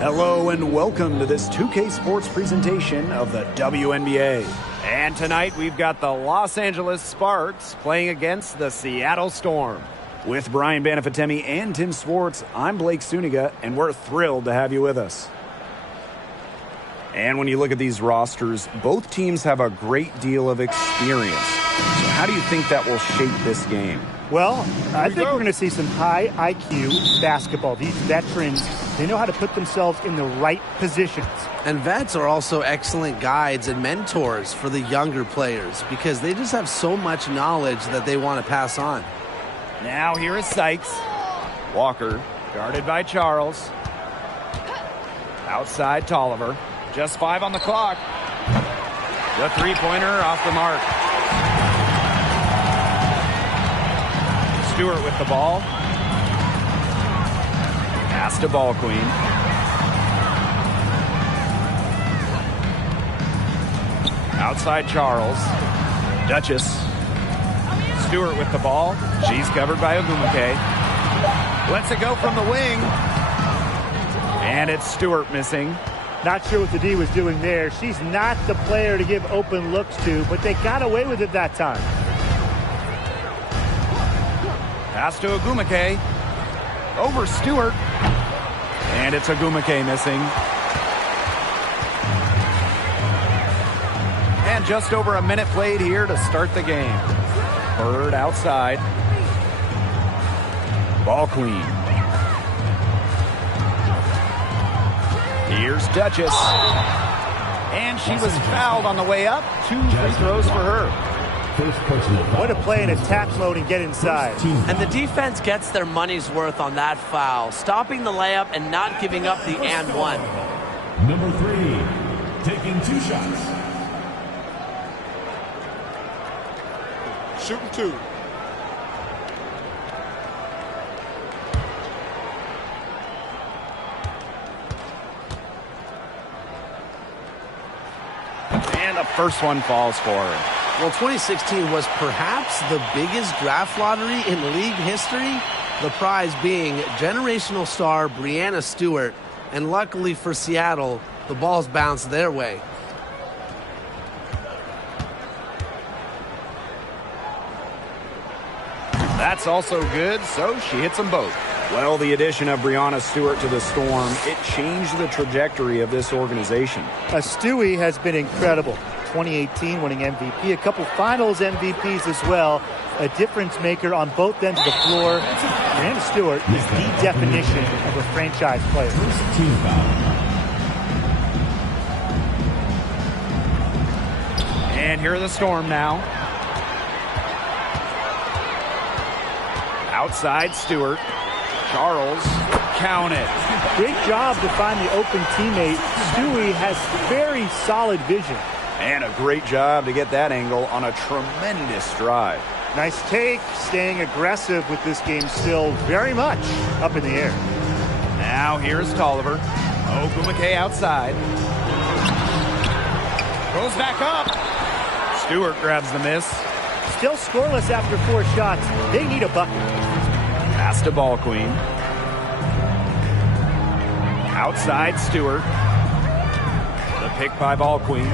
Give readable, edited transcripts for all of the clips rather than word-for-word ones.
Hello and welcome to this 2K Sports presentation of the WNBA. And tonight we've got the Los Angeles Sparks playing against the Seattle Storm. With Brian Banafitemi and Tim Swartz, I'm Blake Suniga, and we're thrilled to have you with us. And when you look at these rosters, both teams have a great deal of experience. So how do you think that will shape this game? Well, I think we're going to see some high IQ basketball. These veterans, they know how to put themselves in the right positions. And vets are also excellent guides and mentors for the younger players because they just have so much knowledge that they want to pass on. Now here is Sykes. Walker, guarded by Charles. Outside Tolliver. Just 5 on the clock. The three-pointer off the mark. Stewart with the ball. Pass to Ball Queen. Outside Charles. Duchess. Stewart with the ball. She's covered by Ogumake. Lets it go from the wing. And it's Stewart missing. Not sure what the D was doing there. She's not the player to give open looks to, but they got away with it that time. Pass to Ogumake. Over Stewart. And it's Ogumake missing. And just over a minute played here to start the game. Bird outside. Ball Queen. Here's Duchess. And she was fouled on the way up. 2 free throws for her. What a play in attack mode and get inside. And the defense gets their money's worth on that foul, stopping the layup and not giving up the and one. Number 3, taking 2 shots. Shooting 2. And the first one falls for her. Well, 2016 was perhaps the biggest draft lottery in league history, the prize being generational star Breanna Stewart, and luckily for Seattle, the balls bounced their way. That's also good, so she hits them both. Well, the addition of Breanna Stewart to the Storm, it changed the trajectory of this organization. Stewie has been incredible. 2018 winning MVP, a couple finals MVPs as well. A difference maker on both ends of the floor. Breanna Stewart is the definition of a franchise player. Team foul. And here are the Storm now. Outside Stewart. Charles, count it. Great job to find the open teammate. Stewie has very solid vision. And a great job to get that angle on a tremendous drive. Nice take, staying aggressive with this game still very much up in the air. Now here's Tolliver. Ogumake outside. Goes back up. Stewart grabs the miss. Still scoreless after 4 shots. They need a bucket. Pass to Ball Queen. Outside Stewart. The pick by Ball Queen.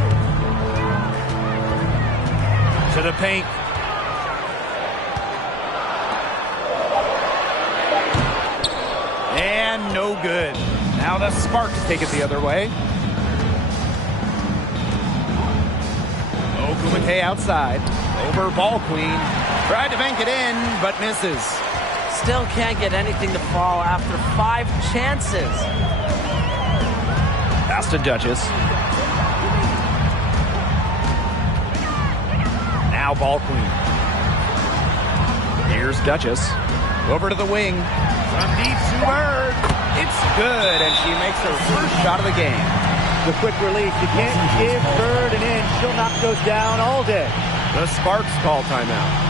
To the paint. And no good. Now the Sparks take it the other way. Ogumake outside. Over Ball Queen. Tried to bank it in, but misses. Still can't get anything to fall after 5 chances. Pass to Duchess. Now Ball Queen. Here's Duchess. Over to the wing. From deep to Bird. It's good, and she makes her first shot of the game. The quick release. You can't give Bird an inch. She'll knock those down all day. The Sparks call timeout.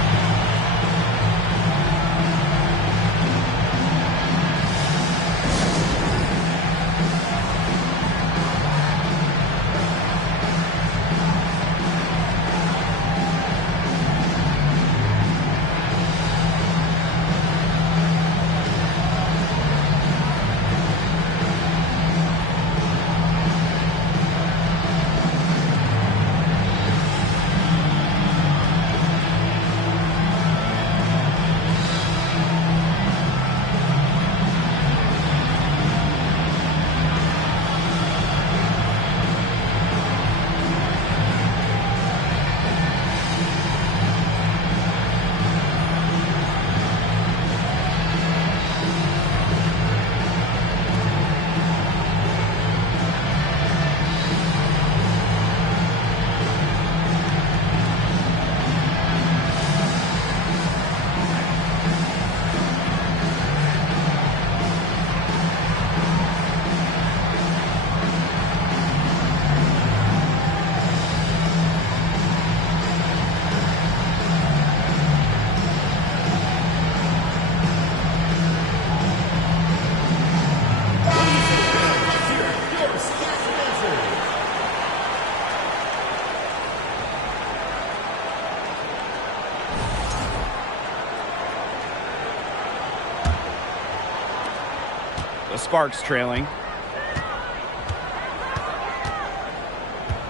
The Sparks trailing.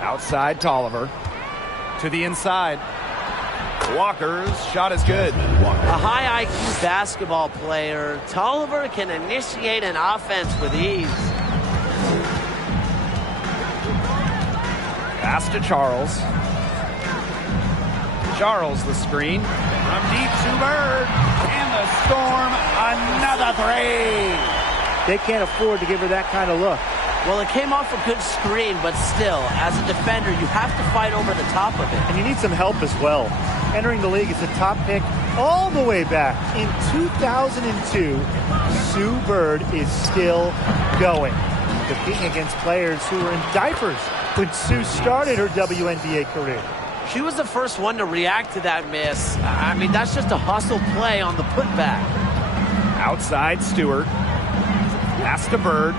Outside Tolliver. To the inside. Walker's shot is good. A high IQ basketball player, Tolliver can initiate an offense with ease. Pass to Charles. Charles the screen. From deep to Bird. And the Storm, another three. They can't afford to give her that kind of look. Well, it came off a good screen, but still, as a defender, you have to fight over the top of it. And you need some help as well. Entering the league as a top pick all the way back in 2002, Sue Bird is still going, competing against players who were in diapers when Sue started her WNBA career. She was the first one to react to that miss. I mean, that's just a hustle play on the putback. Outside Stewart. Pass to Bird.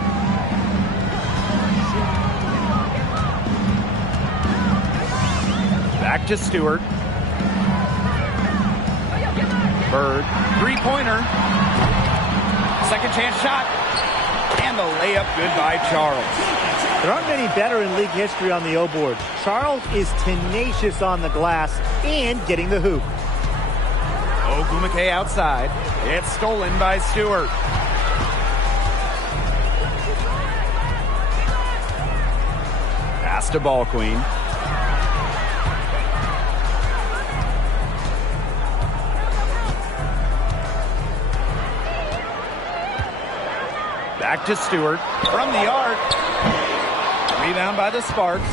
Back to Stewart. Bird, three-pointer. Second chance shot. And the layup good by Charles. There aren't many better in league history on the O board. Charles is tenacious on the glass and getting the hoop. Ogumake outside. It's stolen by Stewart. Pass to Ball Queen. Back to Stewart from the arc. Rebound by the Sparks.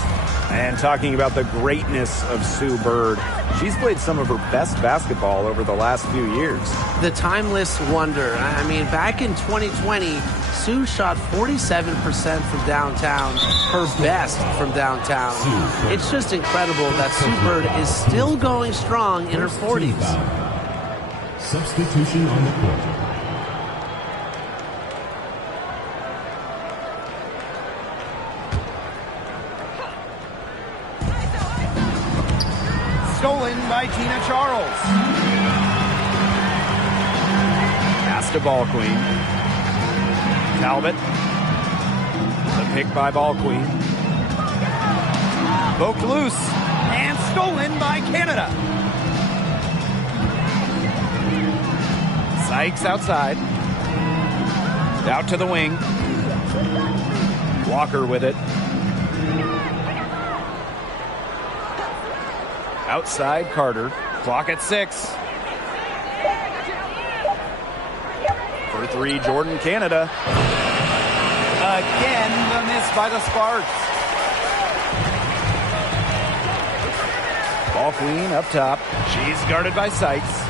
And talking about the greatness of Sue Bird, she's played some of her best basketball over the last few years. The timeless wonder. I mean, back in 2020, Sue shot 47% from downtown, her best from downtown. It's just incredible that Sue Bird is still going strong in her 40s. Substitution on the court. Stolen by Tina Charles. Pass to Ball Queen. Talbot. The pick by Ball Queen. Poked loose and stolen by Canada. Sykes outside. Out to the wing. Walker with it. Outside Carter. Clock at 6. For three, Jordan Canada. Again, the miss by the Sparks. Ball Queen up top. She's guarded by Sykes.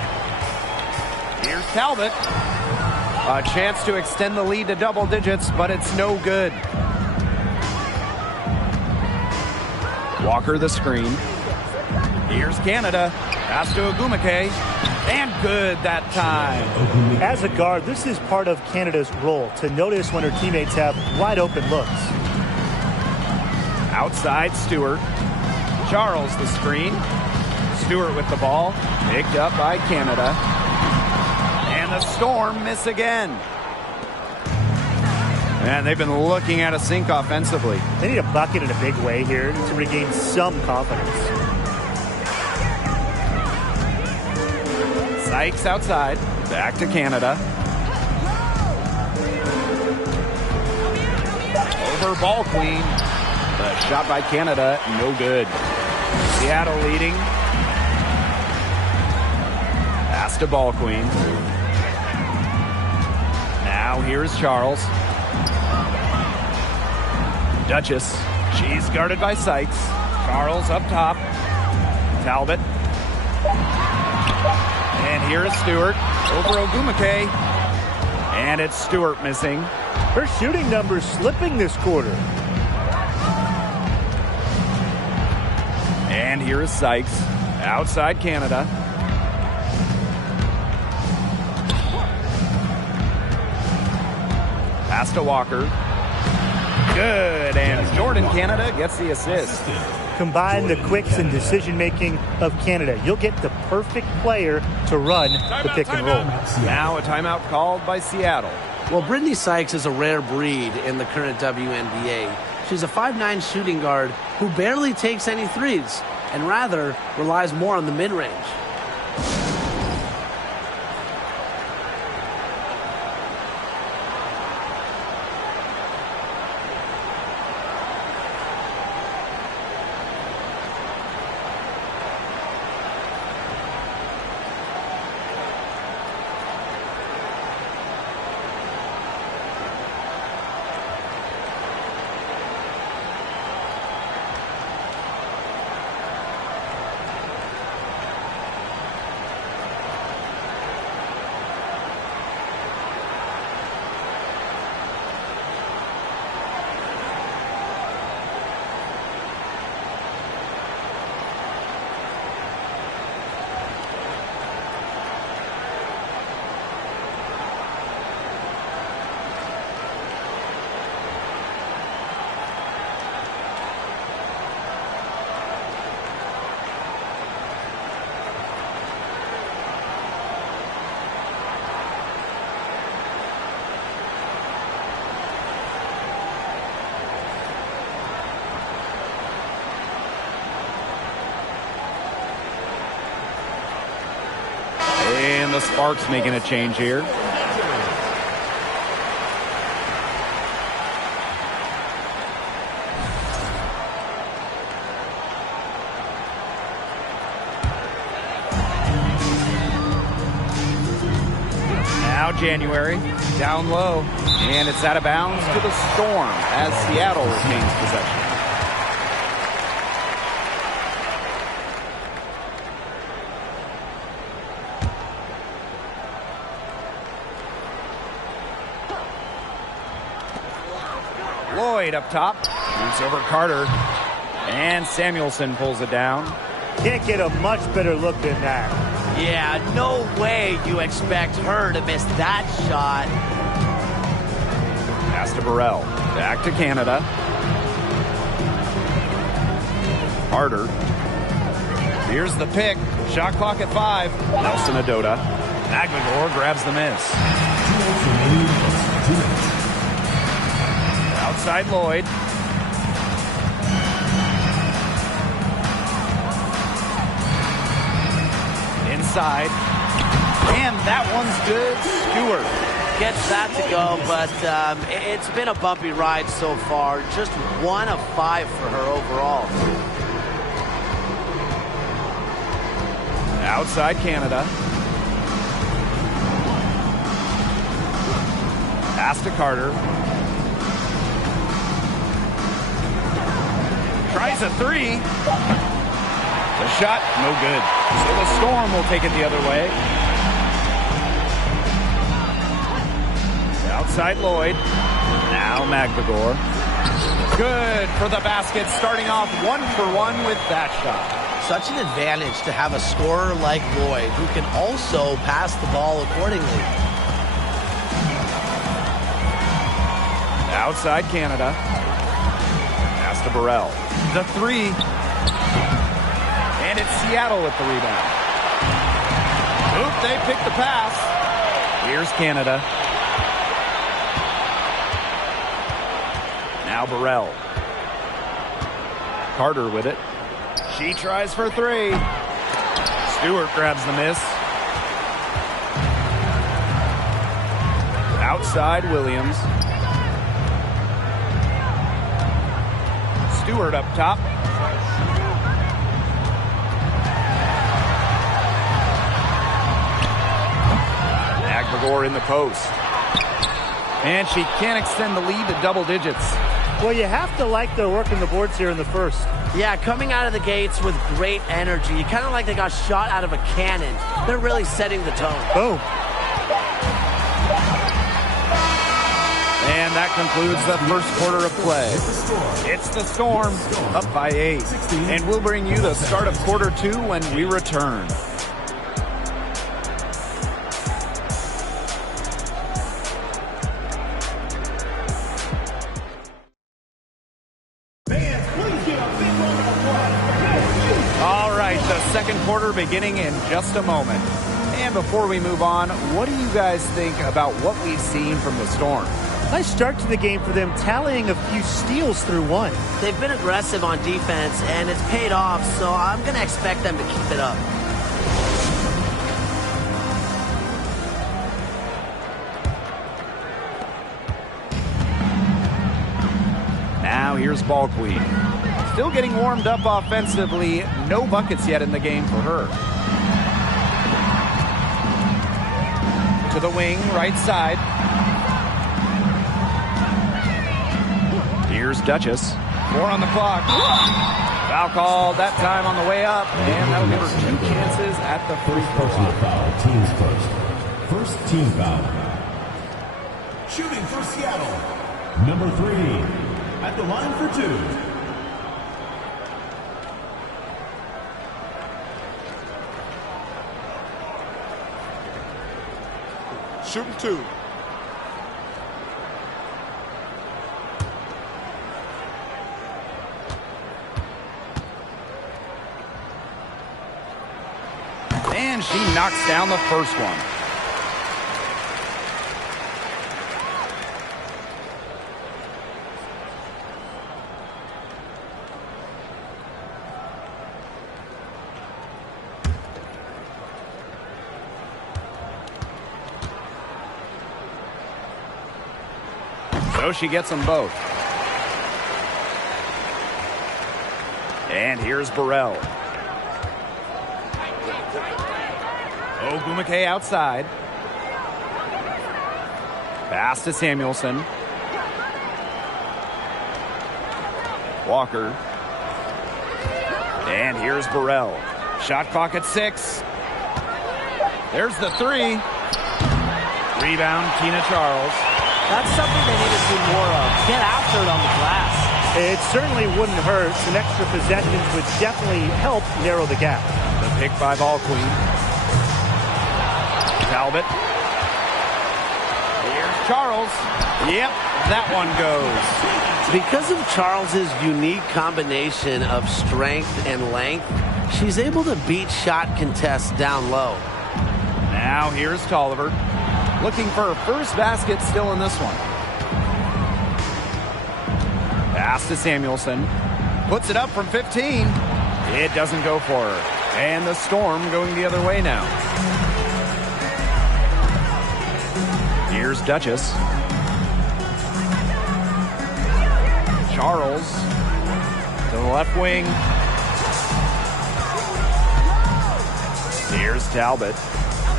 Here's Talbot. A chance to extend the lead to double digits, but it's no good. Walker the screen. Here's Canada. Pass to Ogumake. And good that time. As a guard, this is part of Canada's role, to notice when her teammates have wide open looks. Outside Stewart. Charles the screen. Stewart with the ball. Picked up by Canada. And the Storm miss again. And they've been looking at a sink offensively. They need a bucket in a big way here to regain some confidence. Sykes outside. Back to Canada. Over Ball Queen. The shot by Canada, no good. Seattle leading. Pass to Ball Queen. Now here's Charles. Duchess. She's guarded by Sykes. Charles up top. Talbot. And here is Stewart over Ogumake. And it's Stewart missing. Her shooting numbers slipping this quarter. And here is Sykes. Outside Canada. Pass to Walker. Good. And Jordan Canada gets the assist. Combine the quicks and decision-making of Canada. You'll get the perfect player to run the pick and roll. Now a timeout called by Seattle. Well, Brittany Sykes is a rare breed in the current WNBA. She's a 5'9" shooting guard who barely takes any threes and rather relies more on the mid-range. And the Sparks making a change here. Now January, down low, and it's out of bounds to the Storm as Seattle retains possession. Lloyd up top, shoots over Carter, and Samuelson pulls it down. Can't get a much better look than that. Yeah, no way you expect her to miss that shot. Pass to Burrell. Back to Canada. Carter. Here's the pick. Shot clock at 5. Nelson Adota. Magmagor grabs the miss. Outside Lloyd. Inside. And that one's good. Stewart Gets that to go, but it's been a bumpy ride so far. Just 1 of 5 for her overall. outside Canada. Pass to Carter. Tries a three. The shot, no good. So the Storm will take it the other way. Outside Lloyd. Now Magdagor. Good for the basket, starting off 1-for-1 with that shot. Such an advantage to have a scorer like Lloyd who can also pass the ball accordingly. Outside Canada. Pass to Burrell. The three. And it's Seattle with the rebound. Oop, they pick the pass. Here's Canada. Now Burrell. Carter with it. She tries for three. Stewart grabs the miss. Outside Williams. Stewart up top. Magdagor in the post. And she can't extend the lead to double digits. Well, you have to like their work in the boards here in the first. Yeah, coming out of the gates with great energy. Kind of like they got shot out of a cannon. They're really setting the tone. Boom. And that concludes the first quarter of play. It's the Storm, up by 8. And we'll bring you the start of quarter 2 when we return. All right, the second quarter beginning in just a moment. And before we move on, what do you guys think about what we've seen from the Storm? Nice start to the game for them, tallying a few steals through one. They've been aggressive on defense, and it's paid off, so I'm going to expect them to keep it up. Now here's Ball Queen. Still getting warmed up offensively. No buckets yet in the game for her. To the wing, right side. Here's Duchess. 4 on the clock. Foul called that time on the way up. And that'll give her 2 chances at the free throw line. Foul, teams first. First team foul. Shooting for Seattle. Number 3. At the line for 2. Shooting 2. And she knocks down the first one. So she gets them both. And here's Burrell. Ogumake outside. Pass to Samuelson. Walker. And here's Burrell. Shot clock at 6. There's the 3. Rebound, Tina Charles. That's something they need to do more of. Get after it on the glass. It certainly wouldn't hurt. Some extra possessions would definitely help narrow the gap. The pick by Ball Queen. Talbot. Here's Charles. Yep, that one goes. Because of Charles's unique combination of strength and length, she's able to beat shot contests down low. Now here's Tolliver. Looking for her first basket still in this one. Pass to Samuelson. Puts it up from 15. It doesn't go for her. And the Storm going the other way now. Here's Duchess. Charles to the left wing. Here's Talbot.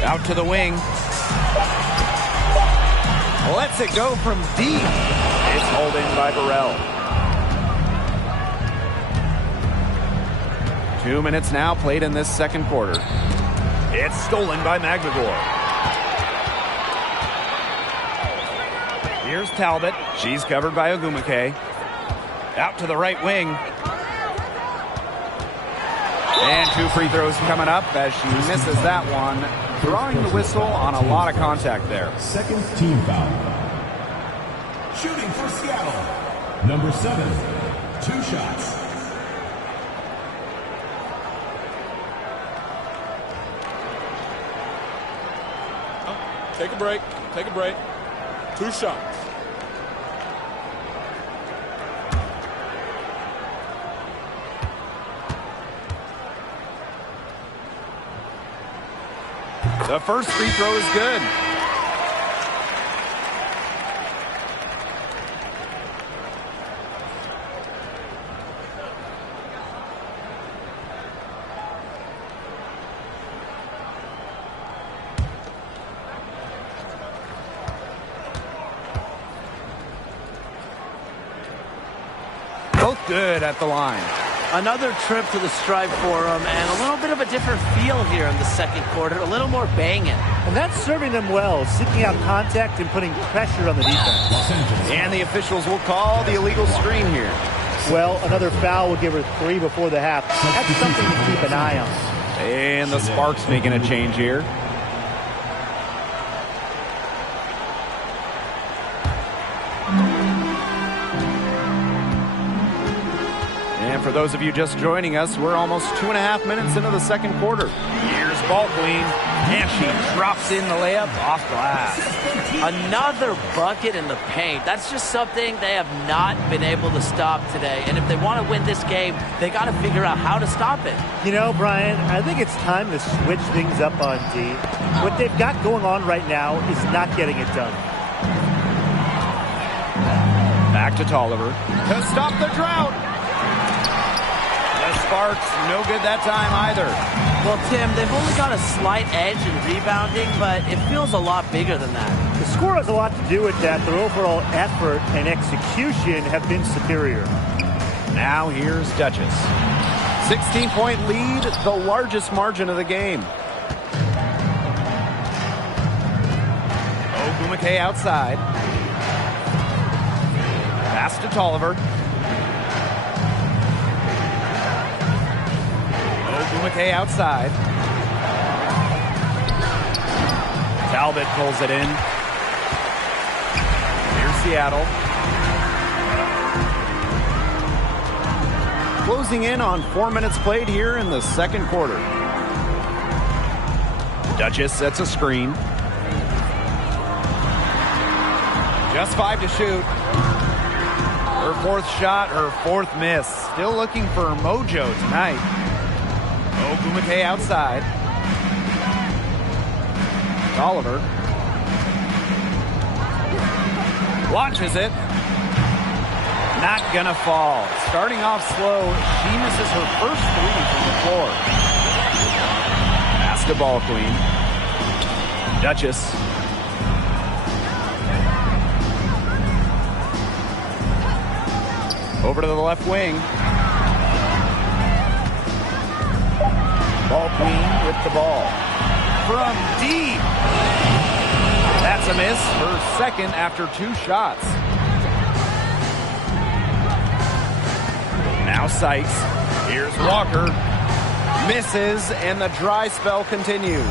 Out to the wing. Lets it go from deep. It's hauled in by Burrell. 2 minutes now played in this second quarter. It's stolen by McGregor. Here's Talbot. She's covered by Ogumake. Out to the right wing. And 2 free throws coming up as she misses that one. Drawing the whistle on a lot of contact there. Second team foul. Shooting for Seattle. Number 7. 2 shots. Take a break. Take a break. 2 shots. The first free throw is good. Both good at the line. Another trip to the Stripe Forum and a little bit of a different feel here in the second quarter. A little more banging. And that's serving them well, seeking out contact and putting pressure on the defense. And the officials will call the illegal screen here. Well, another foul will give her 3 before the half. That's something to keep an eye on. And the Sparks making a change here. And for those of you just joining us, we're almost 2.5 minutes into the second quarter. Here's Ball Queen. And she drops in the layup off glass. Another bucket in the paint. That's just something they have not been able to stop today. And if they want to win this game, they got to figure out how to stop it. You know, Brian, I think it's time to switch things up on D. What they've got going on right now is not getting it done. Back to Tolliver to stop the drought. The Sparks, no good that time either. Well, Tim, they've only got a slight edge in rebounding, but it feels a lot bigger than that. The score has a lot to do with that. Their overall effort and execution have been superior. Now here's Duchess. 16-point lead, the largest margin of the game. Ogumake outside. Pass to Tolliver. Ogumake outside. Talbot pulls it in. Here's Seattle. Closing in on 4 minutes played here in the second quarter. Duchess sets a screen. Just 5 to shoot. Her fourth shot, her fourth miss. Still looking for mojo tonight. Ogumake outside. Oliver launches it. Not gonna fall. Starting off slow, she misses her first three from the floor. Basketball queen. Duchess. Over to the left wing. Ball queen with the ball. From deep. That's a miss. Her second after 2 shots. Now Sykes. Here's Walker. Misses, and the dry spell continues.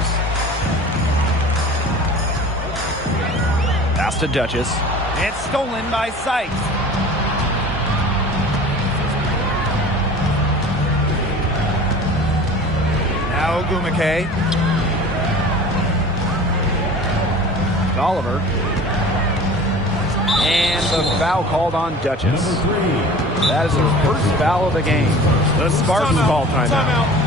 Pass to Duchess. It's stolen by Sykes. Now Ogumake. Oliver. And the foul called on Duchess. That is her first foul of the game. The Spartans call timeout.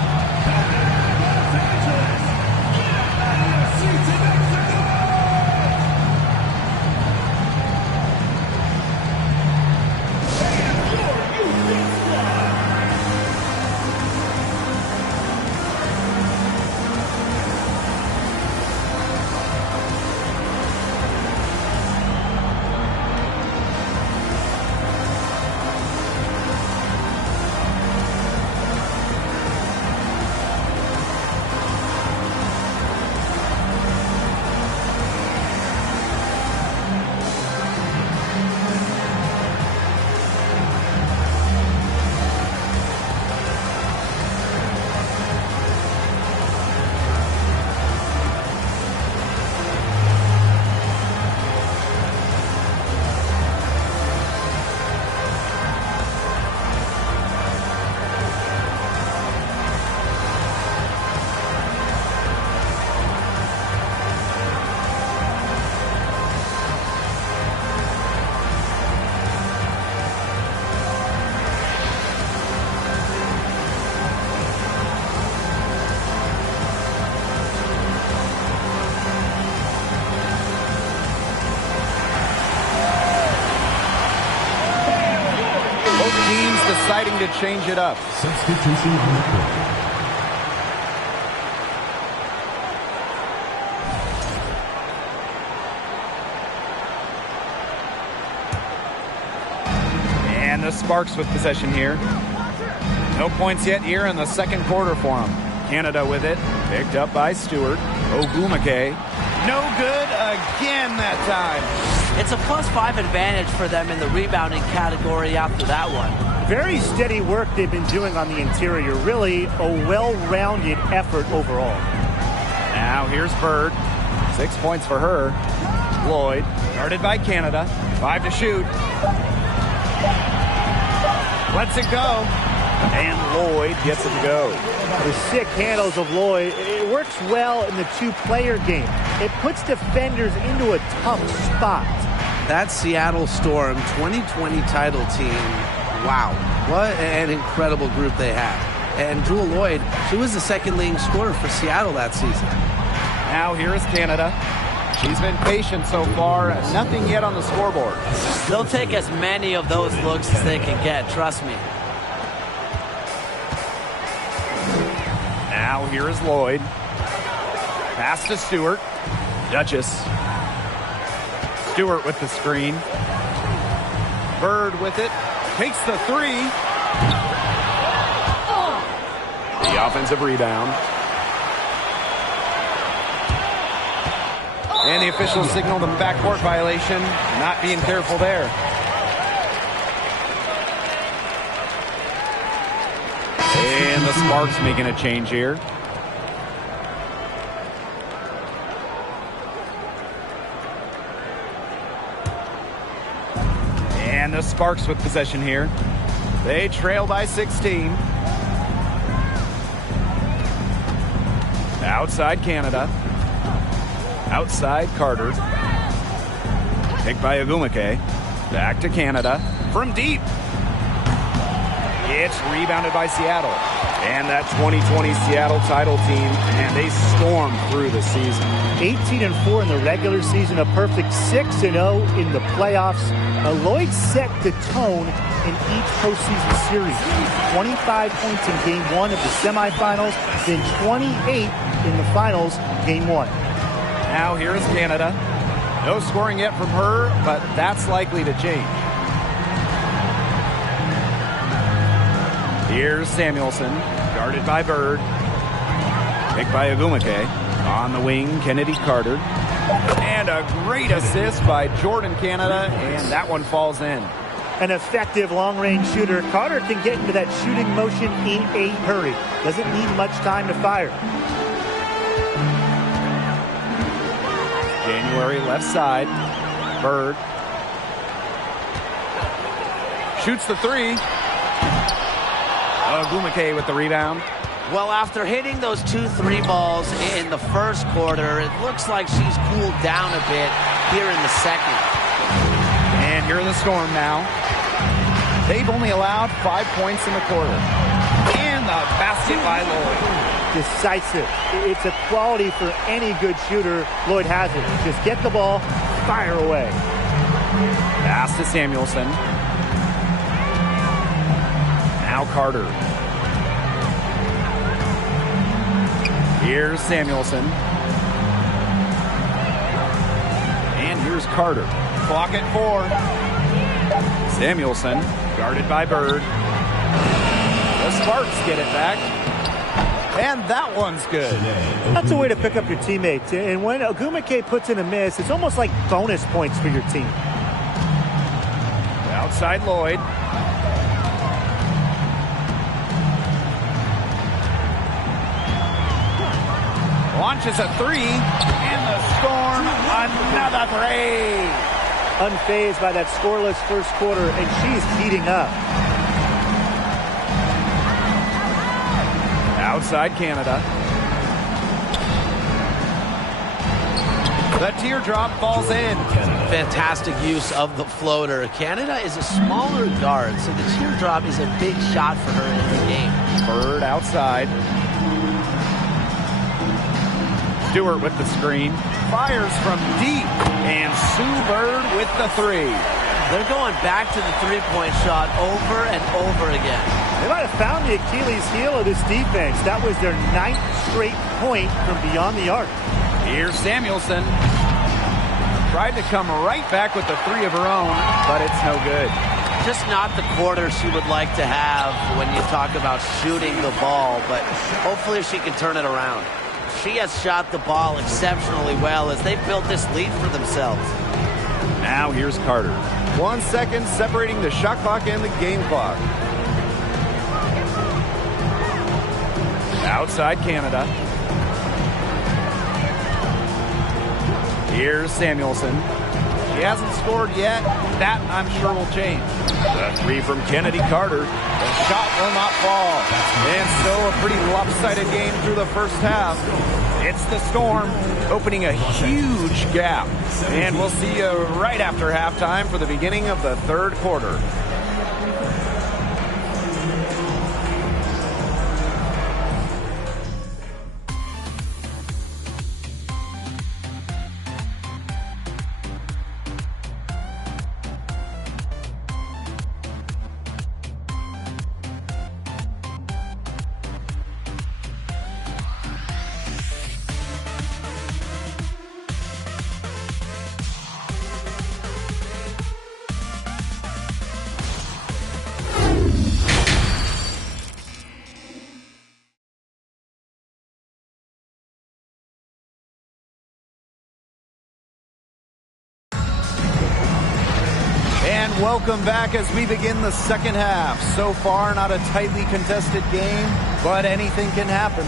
Deciding to change it up. Substitution on the court. And the Sparks with possession here. No points yet here in the second quarter for them. Canada with it. Picked up by Stewart. Ogumake. No good again that time. It's a +5 advantage for them in the rebounding category after that one. Very steady work they've been doing on the interior. Really a well-rounded effort overall. Now here's Bird. 6 points for her. Lloyd, guarded by Canada. 5 to shoot. Lets it go. And Lloyd gets it to go. The sick handles of Lloyd, it works well in the two-player game. It puts defenders into a tough spot. That Seattle Storm 2020 title team, wow, what an incredible group they have. And Jewel Lloyd, she was the second leading scorer for Seattle that season. Now here is Canada. She's been patient so far. Nothing yet on the scoreboard. They'll take as many of those looks as they can get, trust me. Now here is Lloyd. Pass to Stewart. Duchess. Stewart with the screen. Bird with it. Takes the three. The offensive rebound. And the officials signal the backcourt violation. Not being careful there. And the Sparks making a change here. And the Sparks with possession here. They trail by 16. Outside Canada. Outside Carter. Picked by Agumake. Back to Canada. From deep. It's rebounded by Seattle. And that 2020 Seattle title team, and they stormed through the season. 18-4 in the regular season, a perfect 6-0 in the playoffs. Lloyd set the tone in each postseason series. 25 points in Game 1 of the semifinals, then 28 in the finals, Game 1. Now here is Canada. No scoring yet from her, but that's likely to change. Here's Samuelson, guarded by Bird. Picked by Agumake. On the wing, Kennedy Carter. And a great assist by Jordan Canada, and that one falls in. An effective long-range shooter. Carter can get into that shooting motion in a hurry. Doesn't need much time to fire. January left side. Bird. Shoots the three. Agumake with the rebound. Well, after hitting those 2-3 balls in the first quarter, it looks like she's cooled down a bit here in the second. And here in the Storm now. They've only allowed 5 points in the quarter. And the basket by Lloyd. Decisive. It's a quality for any good shooter. Lloyd has it. Just get the ball, fire away. Pass to Samuelson. Now Carter. Here's Samuelson. And here's Carter. Clock at 4. Samuelson, guarded by Bird. The Sparks get it back. And that one's good. That's a way to pick up your teammates. And when Agumake puts in a miss, it's almost like bonus points for your team. Outside Lloyd. Launches a three, and the Storm another three. Unfazed by that scoreless first quarter, and she's heating up. Outside Canada. The teardrop falls in. Fantastic use of the floater. Canada is a smaller guard, so the teardrop is a big shot for her in the game. Bird outside. Stewart with the screen. Fires from deep. And Sue Bird with the three. They're going back to the three-point shot over and over again. They might have found the Achilles heel of this defense. That was their 9th straight point from beyond the arc. Here's Samuelson. Tried to come right back with the three of her own, but it's no good. Just not the quarter she would like to have when you talk about shooting the ball, but hopefully she can turn it around. She has shot the ball exceptionally well as they've built this lead for themselves. Now here's Carter. 1 second separating the shot clock and the game clock. Outside Canada. Here's Samuelson. He hasn't scored yet. That, I'm sure, will change. The three from Kennedy Carter. The shot will not fall. And so a pretty lopsided game through the first half. It's the Storm opening a huge gap. And we'll see you right after halftime for the beginning of the third quarter. And welcome back as we begin the second half. So far, not a tightly contested game, but anything can happen.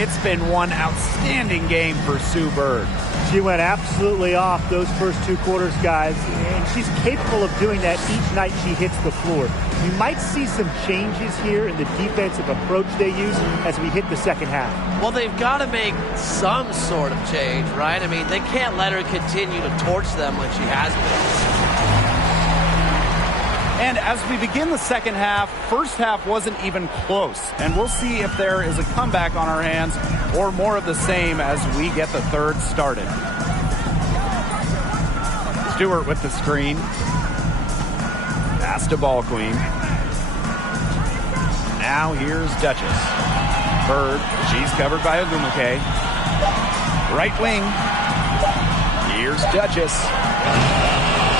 It's been one outstanding game for Sue Bird. She went absolutely off those first two quarters, guys, and she's capable of doing that each night she hits the floor. We might see some changes here in the defensive approach they use as we hit the second half. Well, they've got to make some sort of change, right? I mean, they can't let her continue to torch them like she has been. And as we begin the second half, first half wasn't even close. And we'll see if there is a comeback on our hands or more of the same as we get the third started. Stewart with the screen. Pass to Ball Queen. Now here's Duchess. Bird, she's covered by Ogumake. Right wing. Here's Duchess.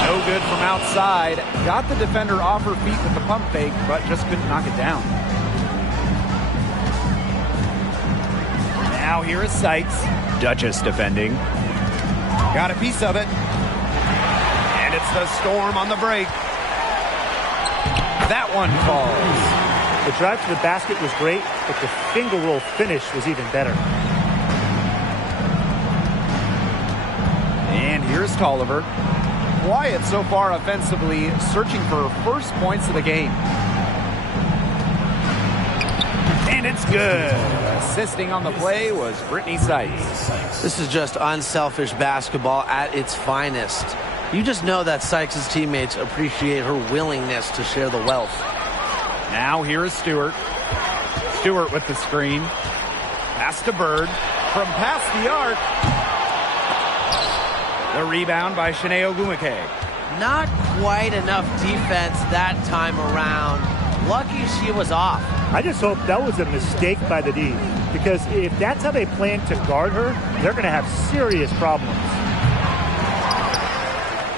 No good from outside. Got the defender off her feet with the pump fake, but just couldn't knock it down. Now here is Sykes. Duchess defending. Got a piece of it. And it's the Storm on the break. That one falls. The drive to the basket was great, but the finger roll finish was even better. And here's Tolliver. Quiet so far offensively, searching for first points of the game. And it's good. Assisting on the play was Brittany Sykes. This is just unselfish basketball at its finest. You just know that Sykes' teammates appreciate her willingness to share the wealth. Now here is Stewart. Stewart with the screen. Pass to Bird. From past the arc. The rebound by Shanae Ogumake. Not quite enough defense that time around. Lucky she was off. I just hope that was a mistake by the D, because if that's how they plan to guard her, they're going to have serious problems.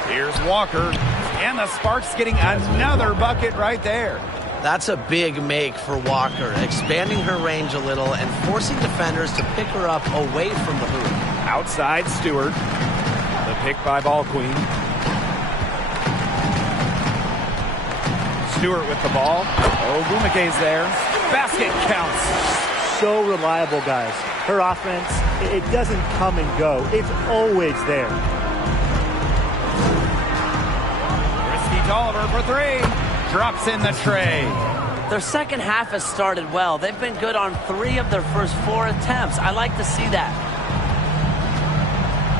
Here's Walker, and the Sparks getting another bucket right there. That's a big make for Walker, expanding her range a little and forcing defenders to pick her up away from the hoop. Outside Stewart. The pick by Ball Queen. Stewart with the ball. Ogumake's there. Basket counts. So reliable, guys. Her offense, it doesn't come and go. It's always there. Risky Tolliver for three. Drops in the tray. Their second half has started well. They've been good on 3 of their first 4 attempts. I like to see that.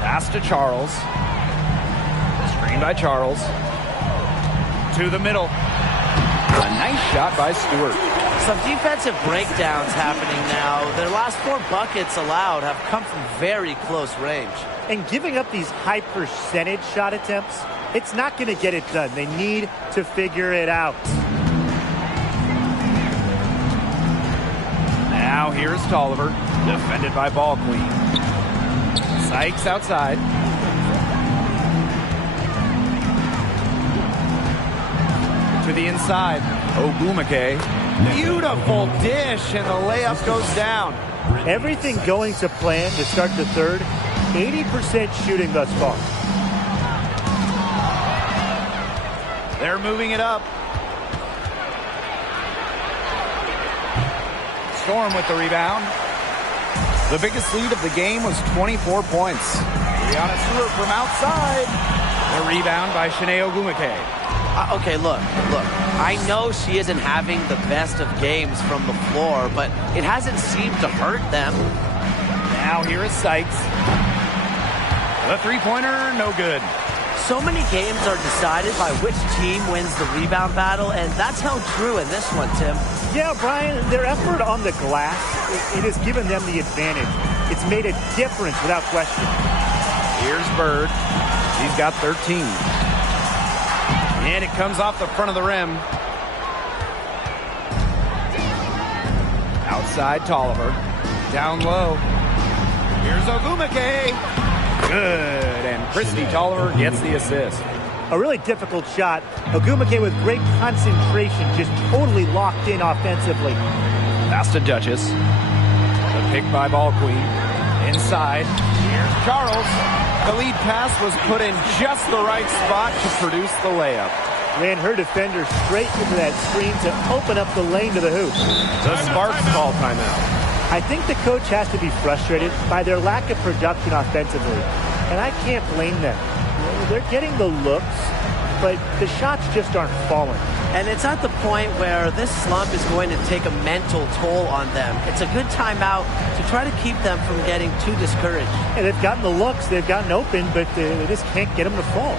Pass to Charles. Screen by Charles. To the middle. A nice shot by Stewart. Some defensive breakdowns happening now. Their last 4 buckets allowed have come from very close range. And giving up these high percentage shot attempts, it's not going to get it done. They need to figure it out. Now here's Tolliver. Defended by Ball Queen. Sykes outside. To the inside. Ogumake. Beautiful dish, and the layup goes down. Everything going to plan to start the third. 80% shooting thus far. They're moving it up. Storm with the rebound. The biggest lead of the game was 24 points. Brianna Stewart from outside. The rebound by Shanae Ogwumike. Okay, look. I know she isn't having the best of games from the floor, but it hasn't seemed to hurt them. Now here is Sykes. The three-pointer, no good. So many games are decided by which team wins the rebound battle, and that's held true in this one, Tim. Yeah, Brian, their effort on the glass, it has given them the advantage. It's made a difference without question. Here's Bird. She's got 13. And it comes off the front of the rim. Outside Tolliver. Down low. Here's Ogwumike. Good. And Christy Tolliver gets the assist. A really difficult shot. Ogwumike with great concentration, just totally locked in offensively. Pass to Duchess. The pick by Ball Queen. Inside. Here's Charles. The lead pass was put in just the right spot to produce the layup. Ran her defender straight into that screen to open up the lane to the hoop. The Sparks call timeout. I think the coach has to be frustrated by their lack of production offensively. And I can't blame them. They're getting the looks, but the shots just aren't falling. And it's at the point where this slump is going to take a mental toll on them. It's a good timeout to try to keep them from getting too discouraged. And they've gotten the looks, they've gotten open, but they just can't get them to fall.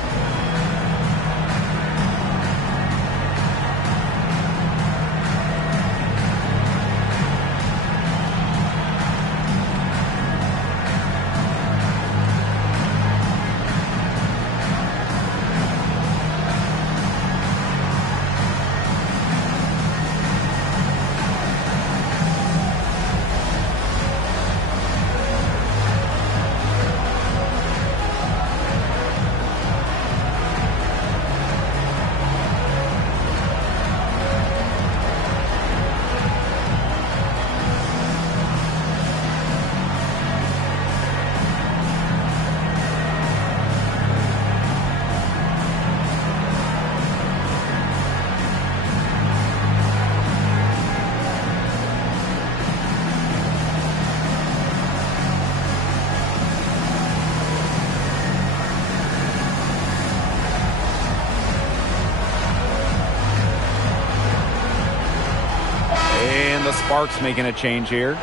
Sparks making a change here.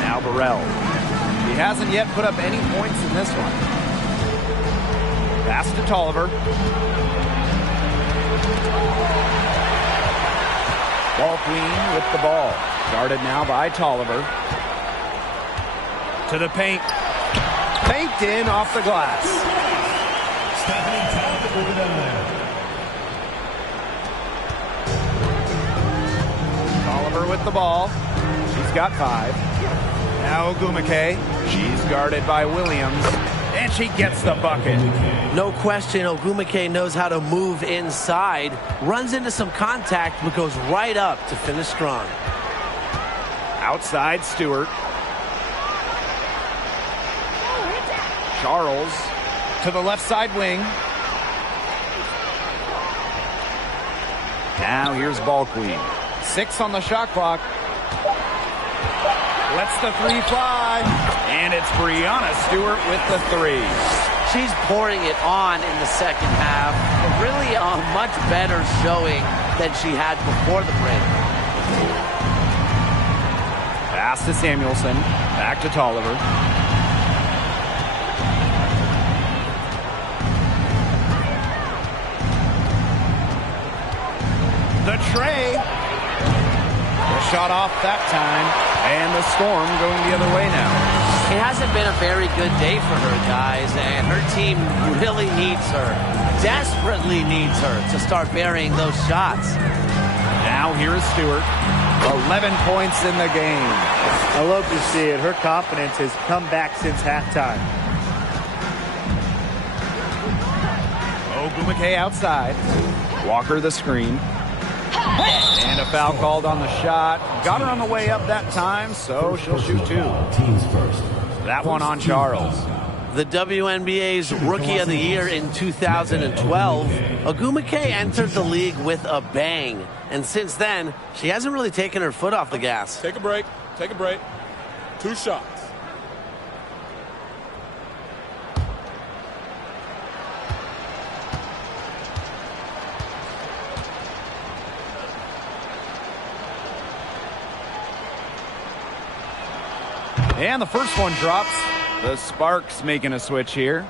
Now Burrell. He hasn't yet put up any points in this one. Pass to Tolliver. Ball Queen with the ball. Guarded now by Tolliver. To the paint. Banked in off the glass. Stephanie Talbot with it down there. Tolliver with the ball. She's got 5. Now Ogwumike. She's guarded by Williams. And she gets the bucket. No question, Ogwumike knows how to move inside. Runs into some contact, but goes right up to finish strong. Outside Stewart. Charles to the left side wing. Now here's Ball Queen. 6 on the shot clock. Lets the 3 fly. And it's Brianna Stewart with the 3. She's pouring it on in the second half. Really a much better showing than she had before the break. Pass to Samuelson. Back to Tolliver. The tray. The shot off that time. And the Storm going the other way now. It hasn't been a very good day for her, guys, and her team really needs her, desperately needs her to start burying those shots. Now here is Stewart. 11 points in the game. I love to see it. Her confidence has come back since halftime. Ogwumike outside. Walker the screen. And a foul called on the shot. Got her on the way up that time, so she'll shoot 2. Teams first. That one on Charles. The WNBA's Rookie of the Year in 2012, Ogumake entered the league with a bang. And since then, she hasn't really taken her foot off the gas. Take a break. Take a break. 2 shots. And the first one drops. The Sparks making a switch here.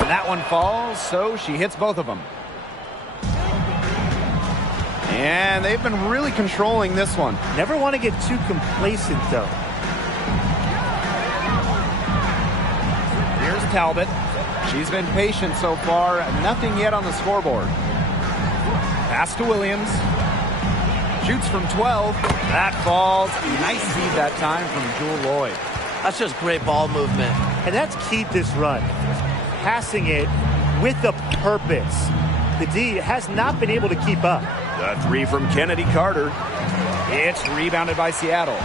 That one falls, so she hits both of them. And they've been really controlling this one. Never want to get too complacent, though. Here's Talbot. She's been patient so far. Nothing yet on the scoreboard. Pass to Williams. Shoots from 12. That falls. Nice feed that time from Jewel Lloyd. That's just great ball movement. And that's key to this run. Passing it with a purpose. The D has not been able to keep up. The 3 from Kennedy Carter. It's rebounded by Seattle.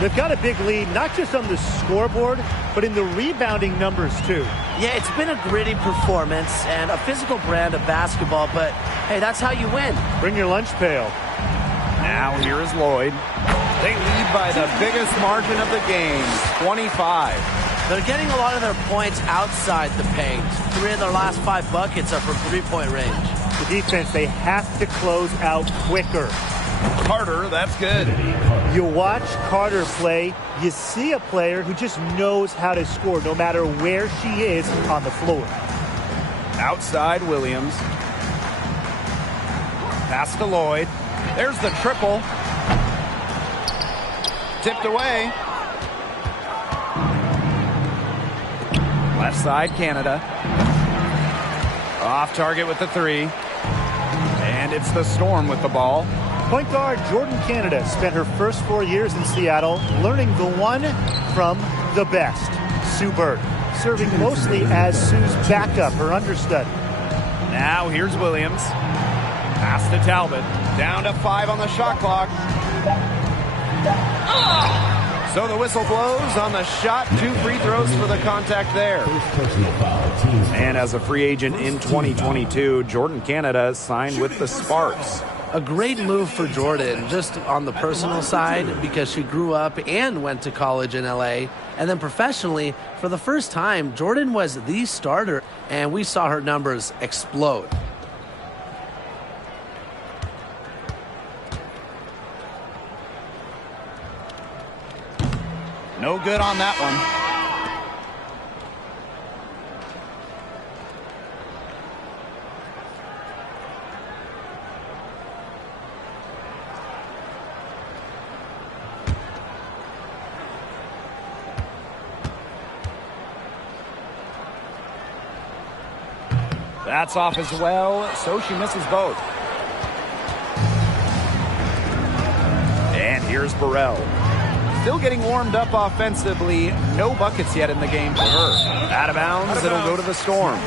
They've got a big lead, not just on the scoreboard, but in the rebounding numbers, too. Yeah, it's been a gritty performance and a physical brand of basketball, but hey, that's how you win. Bring your lunch pail. Now here is Lloyd. They lead by the biggest margin of the game, 25. They're getting a lot of their points outside the paint. 3 of their last 5 buckets are from three-point range. The defense, they have to close out quicker. Carter, that's good. You watch Carter play, you see a player who just knows how to score no matter where she is on the floor. Outside Williams. Pass to Lloyd. There's the triple. Tipped away. Left side, Canada. Off target with the 3. And it's the Storm with the ball. Point guard Jordan Canada spent her first 4 years in Seattle learning the one from the best, Sue Bird, serving mostly as Sue's backup, her understudy. Now here's Williams. Pass to Talbot. Down to 5 on the shot clock. So the whistle blows on the shot. 2 free throws for the contact there. And as a free agent in 2022, Jordan Canada signed with the Sparks. A great move for Jordan, just on the personal side, because she grew up and went to college in LA. And then professionally, for the first time, Jordan was the starter, and we saw her numbers explode. No good on that one. That's off as well, so she misses both. And here's Burrell. Still getting warmed up offensively. No buckets yet in the game for her. Out of bounds, it'll go to the Storm.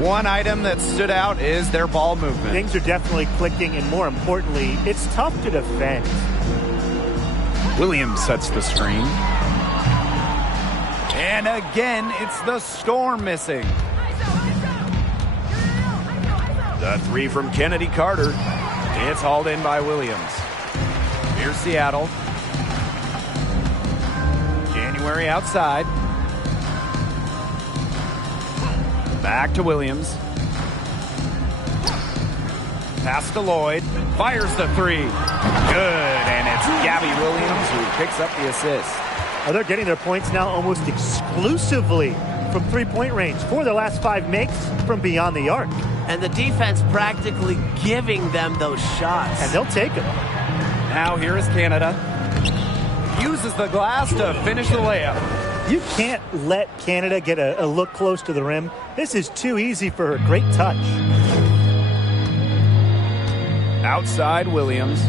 One item that stood out is their ball movement. Things are definitely clicking, and more importantly, it's tough to defend. Williams sets the screen. And again, it's the Storm missing. The 3 from Kennedy Carter. It's hauled in by Williams. Here's Seattle. January outside. Back to Williams. Pass to Lloyd. Fires the 3. Good. And it's Gabby Williams who picks up the assist. They're getting their points now almost exclusively from three-point range. 4 of their last 5 makes from beyond the arc. And the defense practically giving them those shots. And they'll take them. Now here is Canada. Uses the glass to finish the layup. You can't let Canada get a look close to the rim. This is too easy for her. Great touch. Outside Williams.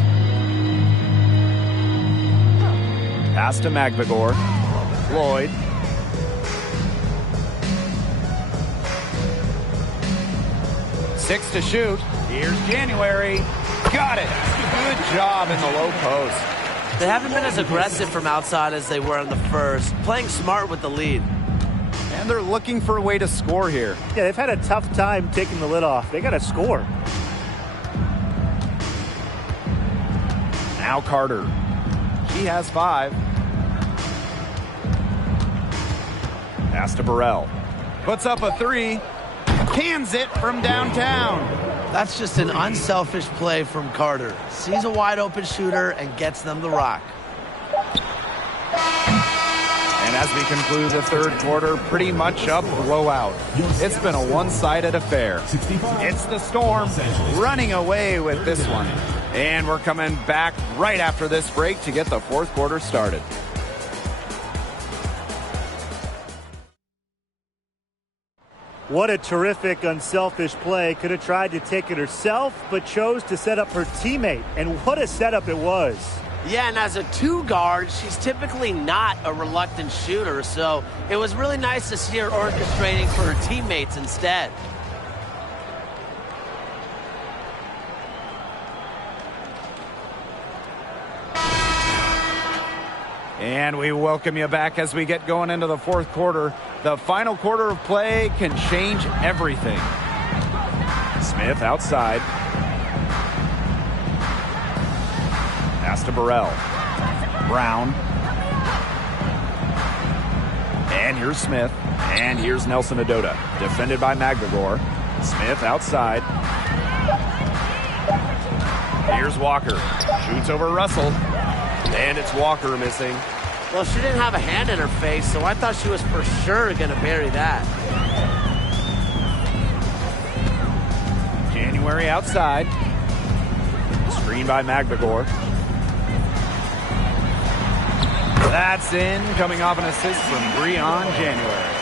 Pass to McVigor. Lloyd. Six to shoot. Here's January. Got it. Good job in the low post. They haven't been as aggressive from outside as they were in the first, playing smart with the lead. And they're looking for a way to score here. Yeah, they've had a tough time taking the lid off. They got to score. Now Carter. He has 5. Pass to Burrell. Puts up a 3. Cans it from downtown. That's just an unselfish play from Carter. Sees a wide open shooter and gets them the rock. And as we conclude the third quarter, pretty much a blowout. It's been a one-sided affair. It's the Storm running away with this one. And we're coming back right after this break to get the fourth quarter started. What a terrific, unselfish play. Could have tried to take it herself, but chose to set up her teammate. And what a setup it was. Yeah, and as a 2 guard, she's typically not a reluctant shooter, so it was really nice to see her orchestrating for her teammates instead. And we welcome you back as we get going into the fourth quarter. The final quarter of play can change everything. Smith outside. Pass to Burrell. Brown. And here's Smith. And here's Nelson Adota. Defended by McVigor. Smith outside. Here's Walker. Shoots over Russell. And it's Walker missing. Well, she didn't have a hand in her face, so I thought she was for sure going to bury that. January outside. Screen by McVigor. That's in, coming off an assist from Breon January.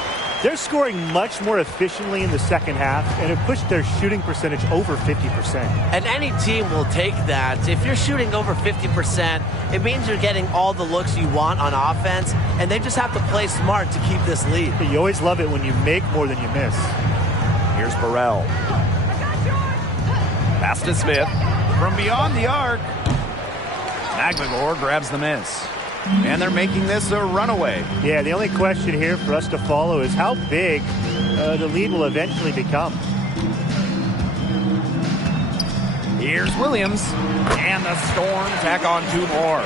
They're scoring much more efficiently in the second half and have pushed their shooting percentage over 50%. And any team will take that. If you're shooting over 50%, it means you're getting all the looks you want on offense, and they just have to play smart to keep this lead. You always love it when you make more than you miss. Here's Burrell. Pass to Smith. From beyond the arc. McVigor grabs the miss. And they're making this a runaway. Yeah, the only question here for us to follow is how big the lead will eventually become. Here's Williams. And the Storm tack on 2 more.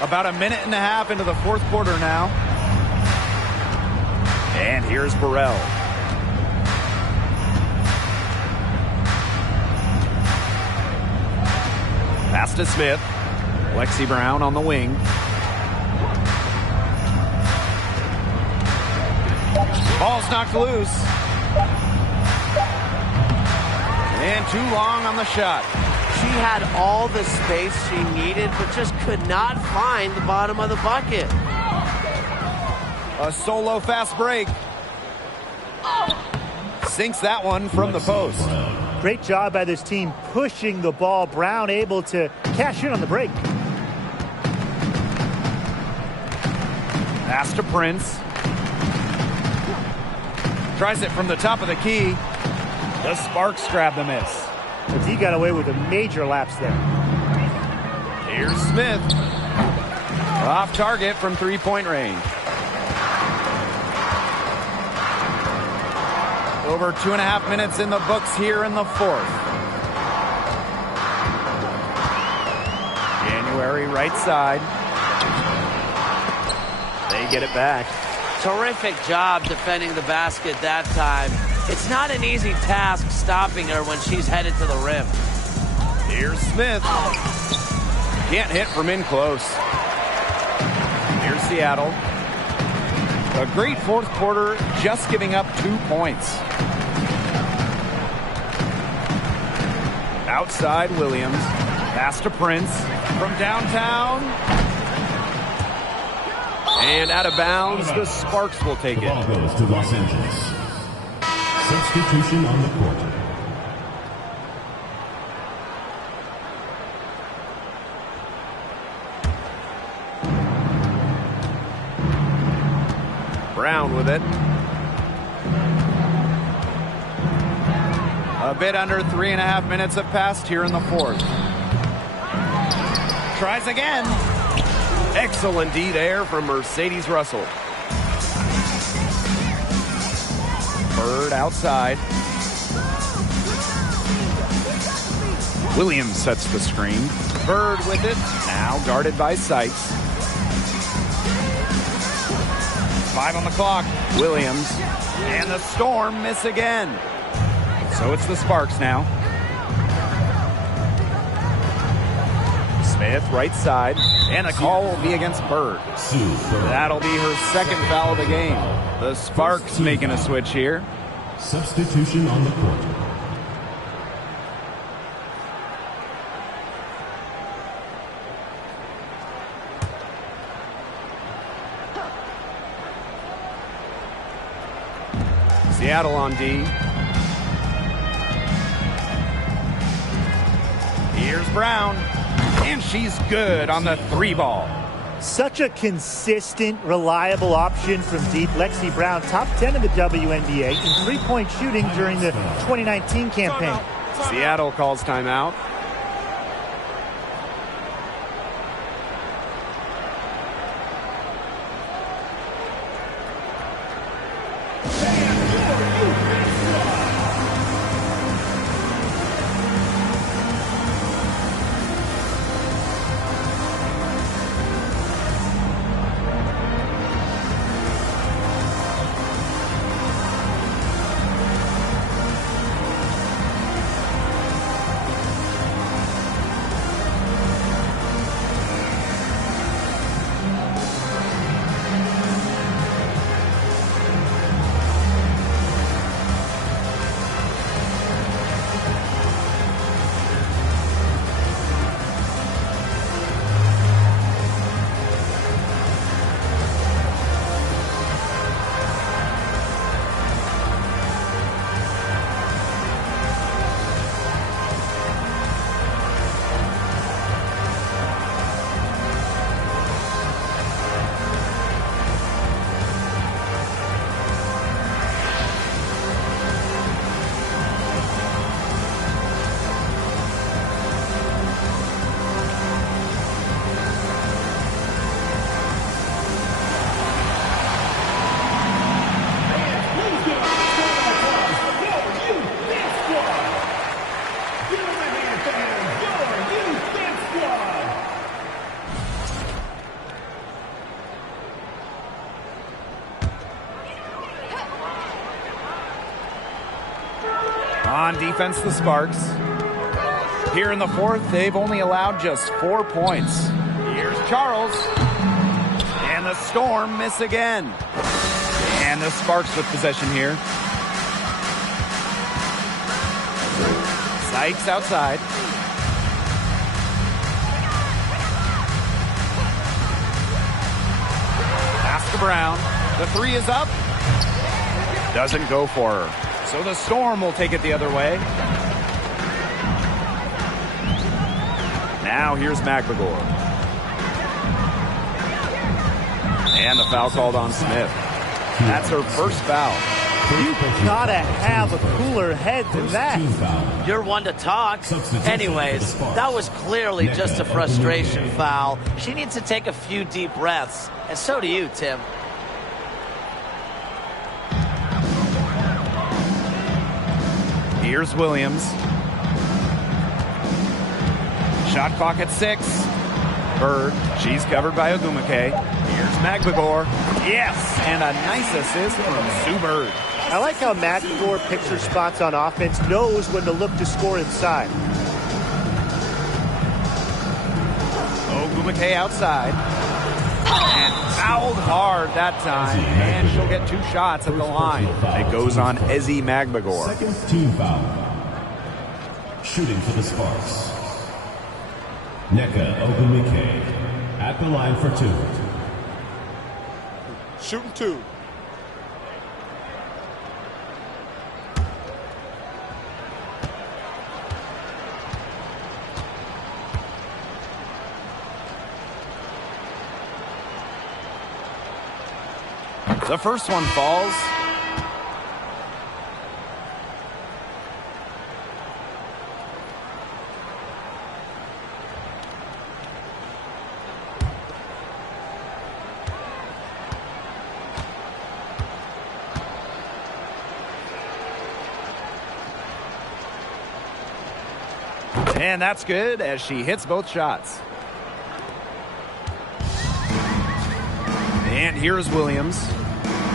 About a minute and a half into the fourth quarter now. And here's Burrell. Pass to Smith. Lexi Brown on the wing. Ball's knocked loose. And too long on the shot. She had all the space she needed, but just could not find the bottom of the bucket. A solo fast break. Sinks that one from the post. Great job by this team pushing the ball. Brown able to cash in on the break. Pass to Prince. Tries it from the top of the key. The Sparks grab the miss. But he got away with a major lapse there. Here's Smith. Off target from three-point range. Over 2.5 minutes in the books here in the fourth. January right side. They get it back. Terrific job defending the basket that time. It's not an easy task stopping her when she's headed to the rim. Here's Smith. Can't hit from in close. Here's Seattle. A great fourth quarter, just giving up 2 points. Outside Williams. Pass to Prince from downtown. And out of bounds, the Sparks will take it. The ball goes to Los Angeles. Substitution on the court. Brown with it. A bit under 3.5 minutes have passed here in the fourth. Tries again. Excellent D there from Mercedes Russell. Bird outside. Williams sets the screen. Bird with it. Now guarded by Sykes. 5 on the clock. Williams. And the Storm miss again. So it's the Sparks now. Smith, right side. And the call will be against Bird. That'll be her second foul of the game. The Sparks making a switch here. Substitution on the court. Seattle on D. Here's Brown. And she's good on the 3 ball. Such a consistent, reliable option from deep. Lexi Brown, top 10 in the WNBA in three-point shooting during the 2019 campaign. Seattle calls timeout. On defense, the Sparks. Here in the fourth, they've only allowed just 4 points. Here's Charles. And the Storm miss again. And the Sparks with possession here. Sykes outside. Pass to Brown. The 3 is up. Doesn't go for her. So the Storm will take it the other way. Now here's McBagor. And the foul called on Smith. That's her first foul. You gotta have a cooler head than that. You're one to talk. Anyways, that was clearly just a frustration foul. She needs to take a few deep breaths. And so do you, Tim. Here's Williams. Shot clock at 6. Bird. She's covered by Ogumake. Here's McBagor. Yes! And a nice assist from Sue Bird. I like how McBagor picks her spots on offense, knows when to look to score inside. Ogumake outside. And fouled hard that time. And she'll get 2 shots at the line. It goes on Ezi Magbagor. Second team foul. Shooting for the Sparks. Nneka Ogwumike at the line for 2. Shooting 2. The first one falls. And that's good as she hits both shots. And here's Williams.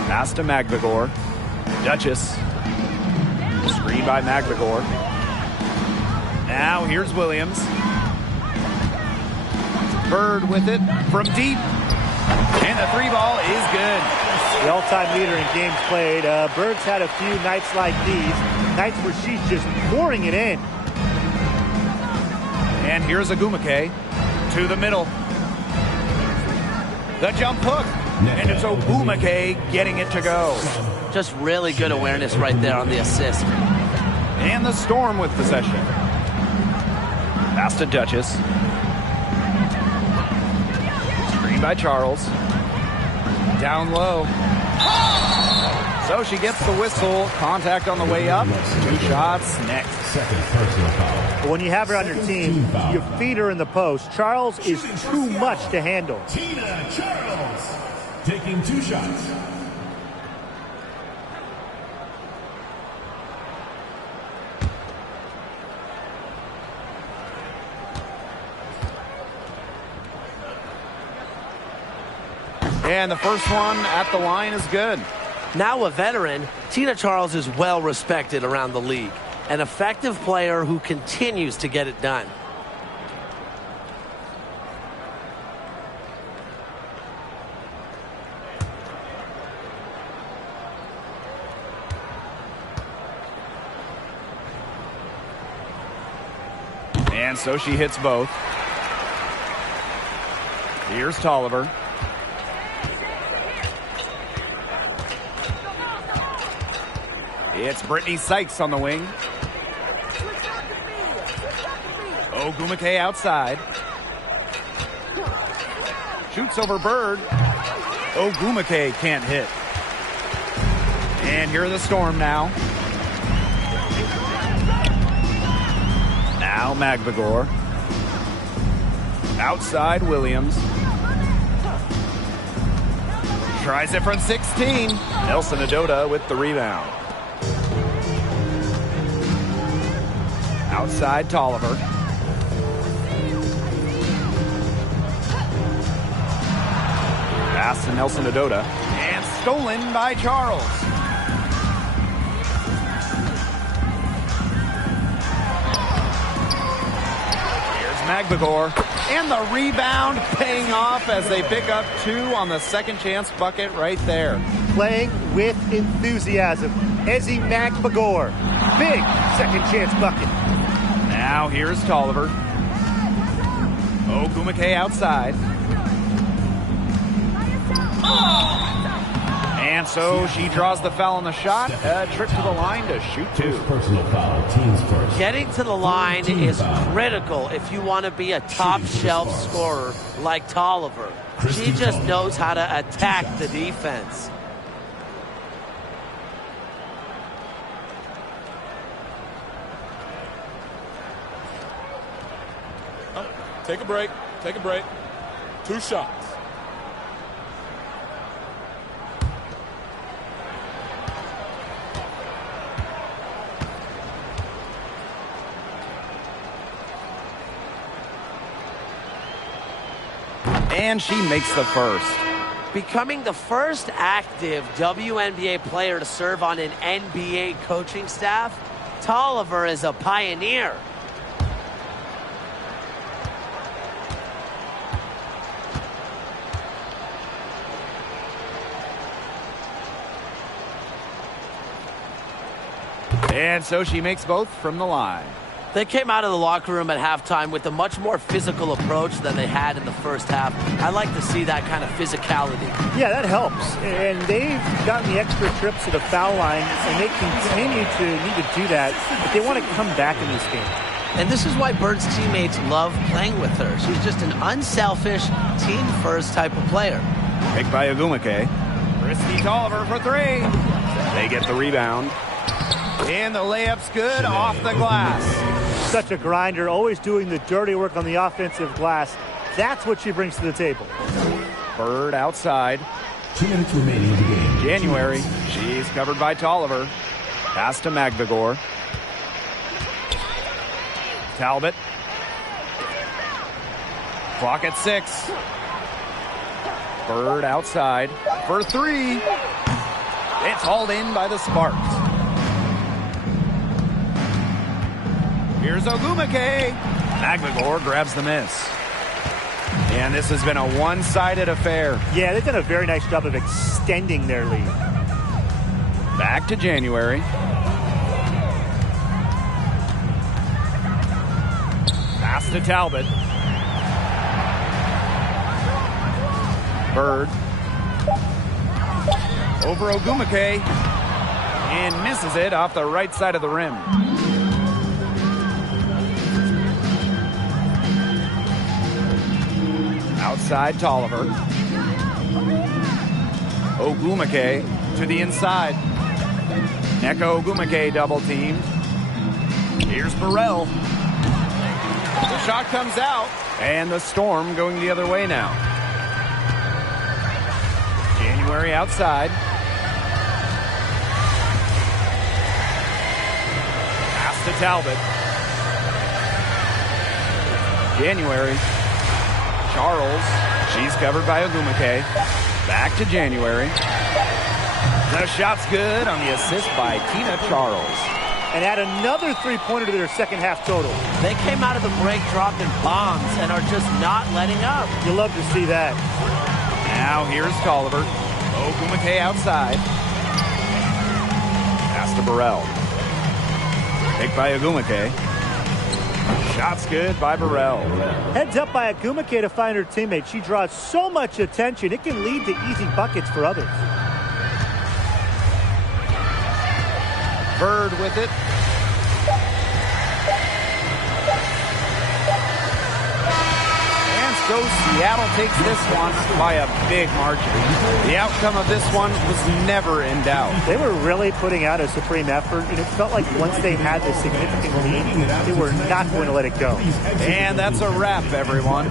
Pass to Magbagor. Duchess. Screen by Magbagor. Now here's Williams. Bird with it from deep. And the 3 ball is good. The all-time leader in games played. Bird's had a few nights like these. Nights where she's just pouring it in. And here's Ogwumike to the middle. The jump hook. And it's Ogwumike getting it to go. Just really good awareness right there on the assist. And the Storm with possession. Pass to Duchess. Screen by Charles. Down low. So she gets the whistle. Contact on the way up. 2 shots next. Second personal foul. But when you have her on your team, you feed her in the post. Charles is too much to handle. Tina Charles taking 2 shots. And the first one at the line is good. Now a veteran, Tina Charles is well respected around the league. An effective player who continues to get it done. And so she hits both. Here's Tolliver. It's Brittany Sykes on the wing. Ogwumike outside. Shoots over Bird. Ogwumike can't hit. And here are the Storm now. Now Magbagor. Outside Williams. Tries it from 16. Nelson Adota with the rebound. Outside Tolliver. Pass to Nelson Adota. And stolen by Charles. Here's Magbagor. And the rebound paying off as they pick up 2 on the second chance bucket right there. Playing with enthusiasm. Ezi Magbagor. Big second chance bucket. Now here's Tolliver. Ogwumike outside. And so she draws the foul on the shot. A trip to the line to shoot 2. Personal foul, teams first. Getting to the line is critical if you want to be a top shelf scorer like Tolliver. She just knows how to attack the defense. Take a break. Take a break. 2 shots. And she makes the first. Becoming the first active WNBA player to serve on an NBA coaching staff, Tolliver is a pioneer. And so she makes both from the line. They came out of the locker room at halftime with a much more physical approach than they had in the first half. I like to see that kind of physicality. Yeah, that helps. And they've gotten the extra trips to the foul line, and they continue to need to do that if they want to come back in this game. And this is why Bird's teammates love playing with her. She's just an unselfish, team-first type of player. Picked by Ogumake. Christy Tolliver for three. They get the rebound. And the layup's good off the glass. Such a grinder, always doing the dirty work on the offensive glass. That's what she brings to the table. Bird outside. 2 minutes remaining in the game. January. She's covered by Tolliver. Pass to Magvigor. Talbot. Clock at 6. Bird outside for three. It's hauled in by the Sparks. Here's Ogumake. Magvigor grabs the miss. And this has been a one-sided affair. Yeah, they've done a very nice job of extending their lead. Back to January. Pass to Talbot. Bird. Over Ogumake. And misses it off the right side of the rim. Outside Tolliver. Ogumake to the inside. Neko Ogumake double teamed. Here's Burrell. The shot comes out, and the Storm going the other way now. January outside. Pass to Talbot. January. Charles. She's covered by Ogumake. Back to January. The shot's good on the assist by Tina Charles. And add another three-pointer to their second half total. They came out of the break dropping bombs and are just not letting up. You love to see that. Now here's Tolliver. Ogumake outside. Pass to Burrell. Picked by Ogumake. Shot's good by Burrell. Heads up by Ogumake to find her teammate. She draws so much attention, it can lead to easy buckets for others. Bird with it. And so Seattle takes this one by a big margin. The outcome of this one was never in doubt. They were really putting out a supreme effort, and it felt like once they had this significant lead, they were not going to let it go. And that's a wrap, everyone.